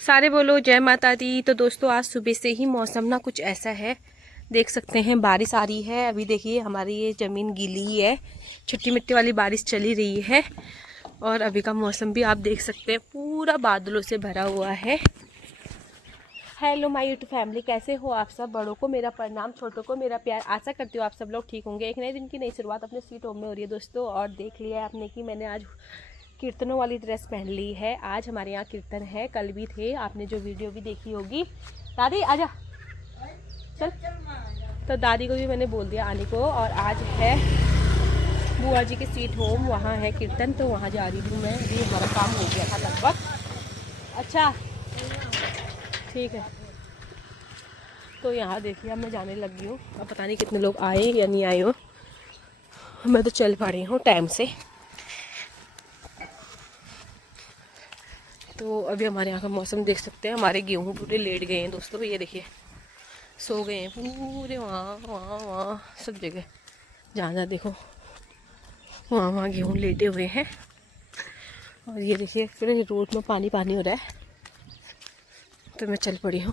सारे बोलो जय माता दी। तो दोस्तों आज सुबह से ही मौसम ना कुछ ऐसा है, देख सकते हैं बारिश आ रही है। अभी देखिए हमारी ये ज़मीन गीली है, छुट्टी मिट्टी वाली बारिश चली रही है। और अभी का मौसम भी आप देख सकते हैं पूरा बादलों से भरा हुआ है। हेलो माय यूट्यूब फैमिली, कैसे हो आप सब। बड़ों को मेरा प्रणाम, छोटों को मेरा प्यार। आशा करती हूँ आप सब लोग ठीक होंगे। एक नए दिन की नई शुरुआत अपने स्वीट होम में हो रही है दोस्तों। और देख लिया है आपने कि मैंने आज कीर्तनों वाली ड्रेस पहन ली है। आज हमारे यहाँ कीर्तन है, कल भी थे, आपने जो वीडियो भी देखी होगी। दादी आजा चल। तो दादी को भी मैंने बोल दिया आने को। और आज है बुआ जी के स्वीट होम, वहाँ है कीर्तन, तो वहाँ जा रही हूँ मैं। अभी हमारा काम हो गया था लगभग। अच्छा ठीक है, तो यहाँ देखिए अब मैं जाने लगी हूँ। अब पता नहीं कितने लोग आए या नहीं आए हो। मैं तो चल पा रही हूँ टाइम से। तो अभी हमारे यहाँ का मौसम देख सकते हैं। हमारे गेहूँ पूरे लेट गए हैं दोस्तों, ये देखिए सो गए हैं पूरे। वहाँ वहाँ वहाँ सब जगह जहाँ जहाँ देखो वहाँ वहाँ गेहूँ लेटे हुए हैं। और ये देखिए फिर रोड में पानी पानी हो रहा है, तो मैं चल पड़ी हूँ।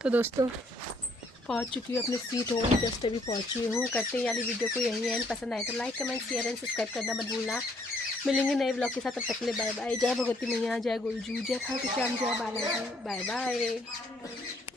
तो दोस्तों पहुंच चुकी हूँ अपने स्वीट होम, जस्ट अभी पहुंची हूँ। करते हैं यानी वीडियो को यहीं एंड। पसंद आए तो like comment share and subscribe करना मत भूलना। मिलेंगे नए ब्लॉग के साथ, तब तक के लिए बाय बाय। जय भगवती मैया, जय गुरुजू, जय खाटू श्याम, जय बालाजी, बाय बाय।